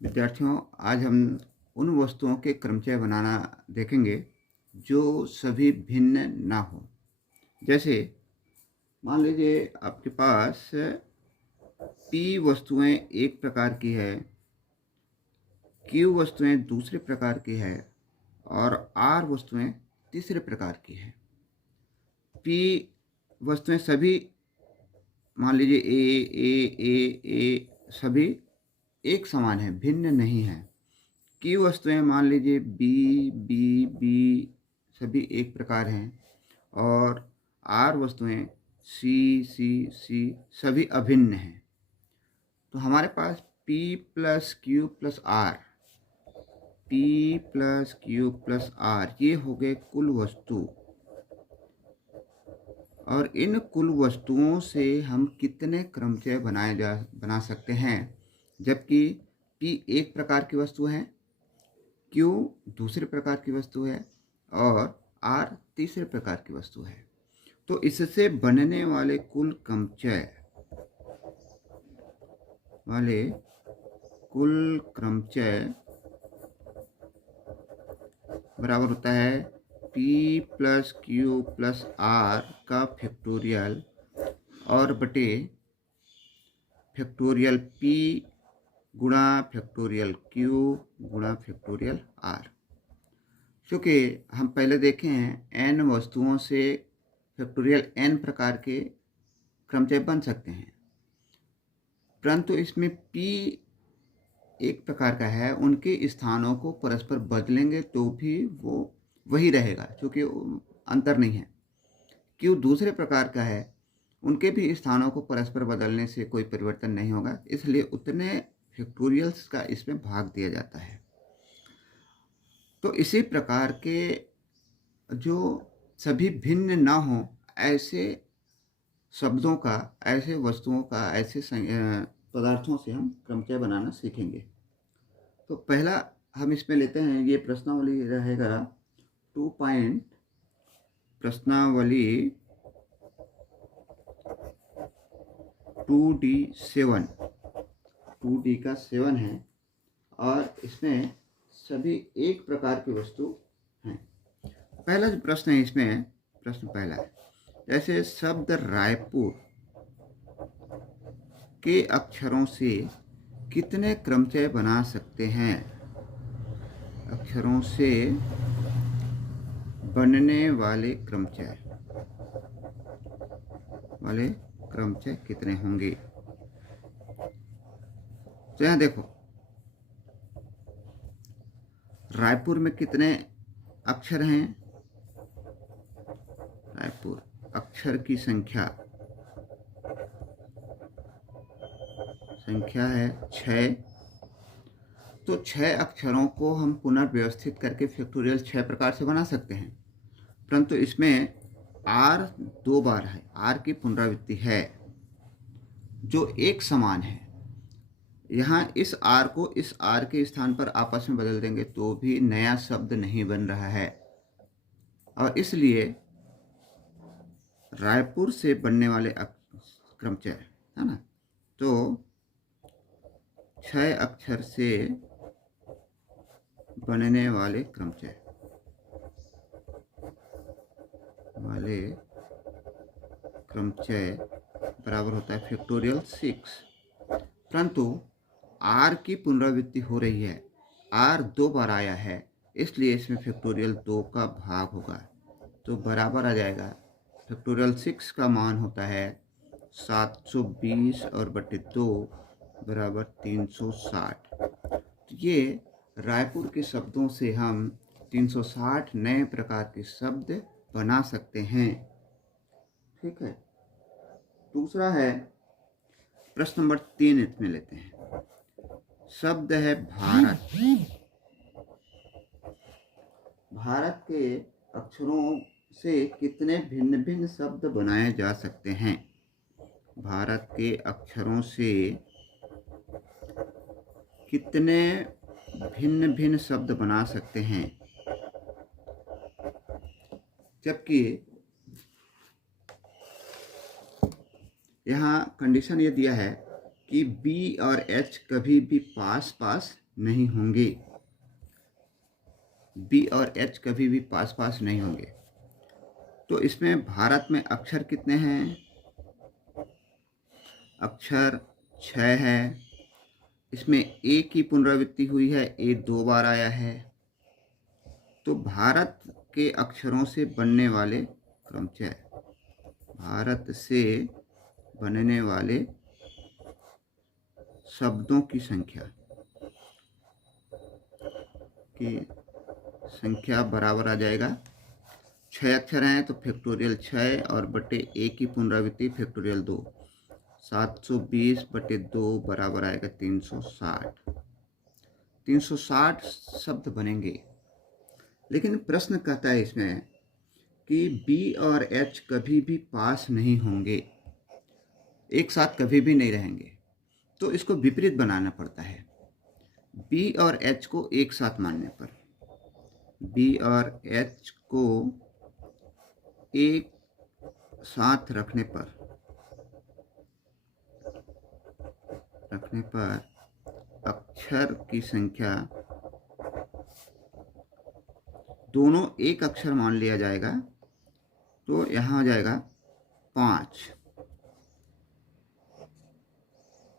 विद्यार्थियों, आज हम उन वस्तुओं के क्रमचय बनाना देखेंगे जो सभी भिन्न ना हो। जैसे मान लीजिए आपके पास P वस्तुएं एक प्रकार की है, Q वस्तुएं दूसरे प्रकार की है और R वस्तुएं तीसरे प्रकार की है। P वस्तुएं सभी मान लीजिए ए सभी एक समान है, भिन्न नहीं है। की वस्तुएं मान लीजिए बी बी बी सभी एक प्रकार हैं और आर वस्तुएं सी सी सी सभी अभिन्न हैं। तो हमारे पास P plus Q plus R, P plus Q plus R ये हो गए कुल वस्तु। और इन कुल वस्तुओं से हम कितने क्रमचय बना सकते हैं, जबकि P एक प्रकार की वस्तु है, Q दूसरे प्रकार की वस्तु है और R तीसरे प्रकार की वस्तु है। तो इससे बनने वाले कुल क्रमचय बराबर होता है P plus Q plus R का फैक्टोरियल और बटे फैक्टोरियल P गुणा फैक्टोरियल Q गुणा फैक्टोरियल R। क्योंकि हम पहले देखे हैं n वस्तुओं से फैक्टोरियल n प्रकार के क्रमचय बन सकते हैं, परंतु इसमें P एक प्रकार का है, उनके स्थानों को परस्पर बदलेंगे तो भी वो वही रहेगा क्योंकि अंतर नहीं है। Q दूसरे प्रकार का है, उनके भी स्थानों को परस्पर बदलने से कोई परिवर्तन नहीं होगा, इसलिए उतने फैक्टोरियल्स का इसमें भाग दिया जाता है। तो इसी प्रकार के जो सभी भिन्न ना हो ऐसे शब्दों का, ऐसे वस्तुओं का, ऐसे पदार्थों से हम क्रमचय बनाना सीखेंगे। तो पहला हम इसमें लेते हैं, ये प्रश्नावली रहेगा 2 पॉइंट प्रश्नावली 2D7, 2D का 7 है और इसमें सभी एक प्रकार की वस्तु हैं। पहला जो प्रश्न है इसमें, प्रश्न पहला है, जैसे शब्द रायपुर के अक्षरों से कितने क्रमचय बना सकते हैं? अक्षरों से बनने वाले क्रमचय कितने होंगे? तो यहाँ देखो, रायपुर में कितने अक्षर हैं? रायपुर अक्षर की संख्या है 6। तो 6 अक्षरों को हम पुनर्व्यवस्थित करके फैक्टोरियल 6 प्रकार से बना सकते हैं, परंतु इसमें R 2 बार है, R की पुनरावृत्ति है जो एक समान है। यहाँ इस R को इस R के स्थान पर आपस में बदल देंगे तो भी नया शब्द नहीं बन रहा है, और इसलिए रायपुर से बनने वाले क्रमचय है ना, तो 6 अक्षर से बनने वाले क्रमचय बराबर होता है फैक्टोरियल 6। परंतु R की पुनरावृत्ति हो रही है, R 2 बार आया है, इसलिए इसमें फैक्टोरियल 2 का भाग होगा, तो बराबर आ जाएगा। फैक्टोरियल 6 का मान होता है 720 और बटे 2 बराबर 360। तो ये रायपुर के शब्दों से हम 360 नए प्रकार के शब्द बना सकते हैं। ठीक है। दूसरा है प्रश्न नंबर 3, इसमें लेते हैं। शब्द है भारत। भारत के अक्षरों से कितने भिन्न भिन्न शब्द बनाए जा सकते हैं? भारत के अक्षरों से कितने भिन्न भिन्न शब्द बना सकते हैं? जबकि यहाँ कंडीशन ये दिया है कि B और H कभी भी पास पास नहीं होंगे, बी और एच कभी भी पास पास नहीं होंगे। तो इसमें भारत में अक्षर कितने हैं? अक्षर 6 है। इसमें ए की पुनरावृत्ति हुई है, ए 2 बार आया है। तो भारत के अक्षरों से बनने वाले क्रमचय, भारत से बनने वाले शब्दों की संख्या बराबर आ जाएगा। 6 अक्षर हैं तो फैक्टोरियल 6 और बटे ए की पुनरावृत्ति फैक्टोरियल 2, 720 बटे 2 बराबर आएगा 360। 360 शब्द बनेंगे। लेकिन प्रश्न कहता है इसमें कि बी और एच कभी भी पास नहीं होंगे, एक साथ कभी भी नहीं रहेंगे। तो इसको विपरीत बनाना पड़ता है। बी और एच को एक साथ मानने पर, बी और एच को एक साथ रखने पर अक्षर की संख्या, दोनों एक अक्षर मान लिया जाएगा तो यहाँ आ जाएगा 5।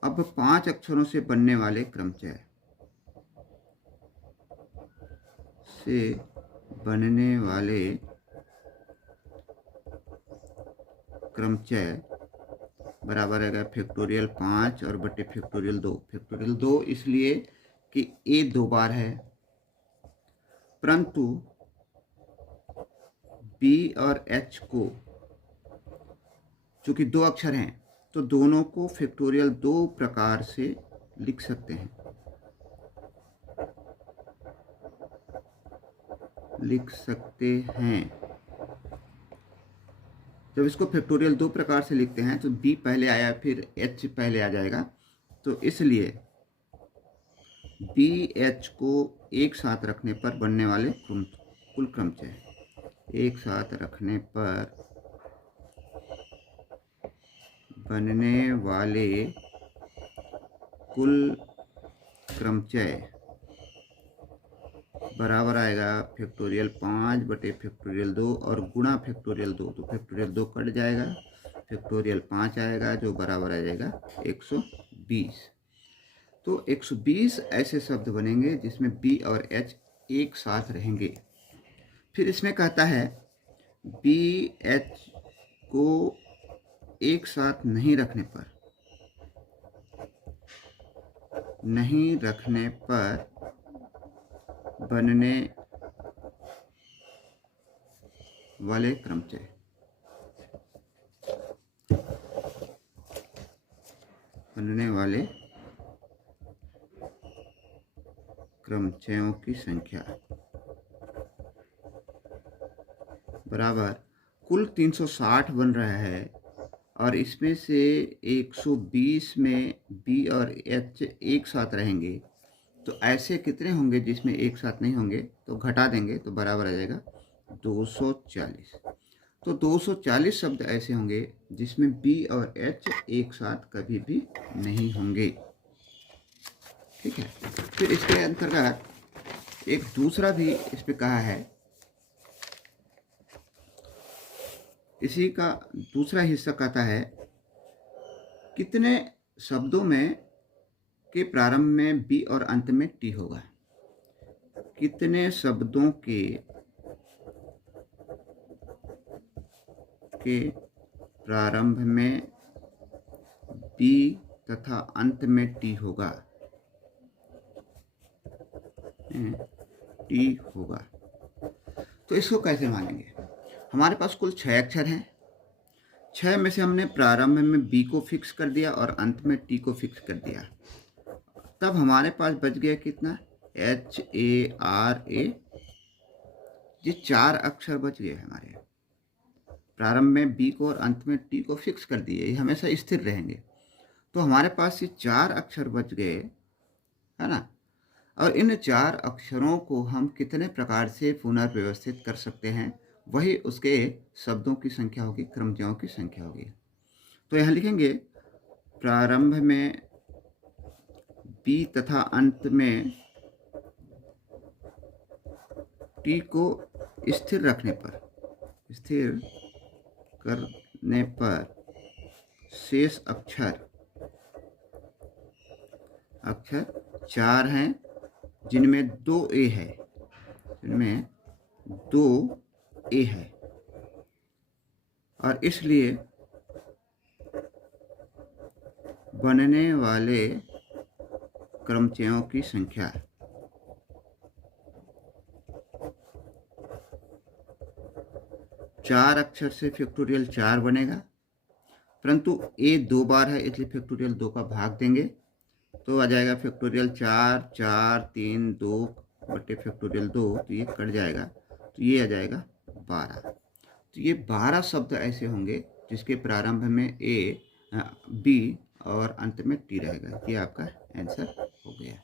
अब 5 अक्षरों से बनने वाले क्रमचय बराबर आएगा फैक्टोरियल 5 और बटे फैक्टोरियल 2। फैक्टोरियल 2 इसलिए कि ए 2 बार है, परंतु बी और एच को चूंकि 2 अक्षर हैं तो दोनों को फैक्टोरियल 2 प्रकार से लिख सकते हैं। जब इसको फैक्टोरियल 2 प्रकार से लिखते हैं तो बी पहले आया फिर एच पहले आ जाएगा। तो इसलिए बी एच को एक साथ रखने पर बनने वाले कुल क्रमचय, एक साथ रखने पर बनने वाले कुल क्रमचय बराबर आएगा फैक्टोरियल 5 बटे फैक्टोरियल 2 और गुणा फैक्टोरियल 2। तो फैक्टोरियल 2 कट जाएगा, फैक्टोरियल 5 आएगा जो बराबर आ जाएगा 120। तो 120 ऐसे शब्द बनेंगे जिसमें बी और एच एक साथ रहेंगे। फिर इसमें कहता है बी एच को एक साथ नहीं रखने पर बनने वाले क्रमचयों की संख्या बराबर कुल 360 बन रहा है और इसमें से 120 में बी और एच एक साथ रहेंगे। तो ऐसे कितने होंगे जिसमें एक साथ नहीं होंगे? तो घटा देंगे तो बराबर आ जाएगा 240। तो 240 शब्द ऐसे होंगे जिसमें बी और एच एक साथ कभी भी नहीं होंगे। ठीक है। फिर इसके अंतर्गत एक दूसरा भी इस पे कहा है, इसी का दूसरा हिस्सा कहता है कितने शब्दों में के प्रारंभ में बी और अंत में टी होगा। कितने शब्दों के प्रारंभ में बी तथा अंत में टी होगा, तो इसको कैसे मानेंगे? हमारे पास कुल 6 अक्षर हैं। 6 में से हमने प्रारंभ में बी को फिक्स कर दिया और अंत में टी को फिक्स कर दिया। तब हमारे पास बच गया कितना? HARA। ये 4 अक्षर बच गए हमारे। प्रारंभ में बी को और अंत में टी को फिक्स कर दिए, ये हमेशा स्थिर रहेंगे। तो हमारे पास ये 4 अक्षर बच गए, है ना। और इन 4 अक्षरों को हम कितने प्रकार से पुनर्व्यवस्थित कर सकते हैं, वही उसके शब्दों की संख्या होगी, क्रमचयों की संख्या होगी। तो यहाँ लिखेंगे प्रारंभ में बी तथा अंत में टी को स्थिर रखने पर, स्थिर करने पर शेष अक्षर 4 हैं, जिनमें 2 ए है, जिनमें 2 ए है, और इसलिए बनने वाले क्रमचयों की संख्या 4 अक्षर से फैक्टोरियल 4 बनेगा, परंतु ए 2 बार है इसलिए फैक्टोरियल 2 का भाग देंगे तो आ जाएगा फैक्टोरियल 4, 4, 3, 2 बटे फैक्टोरियल 2, तो ये कट जाएगा, तो ये आ जाएगा 12। तो ये 12 शब्द ऐसे होंगे जिसके प्रारंभ में ए, बी और अंत में टी रहेगा। ये आपका आंसर हो गया।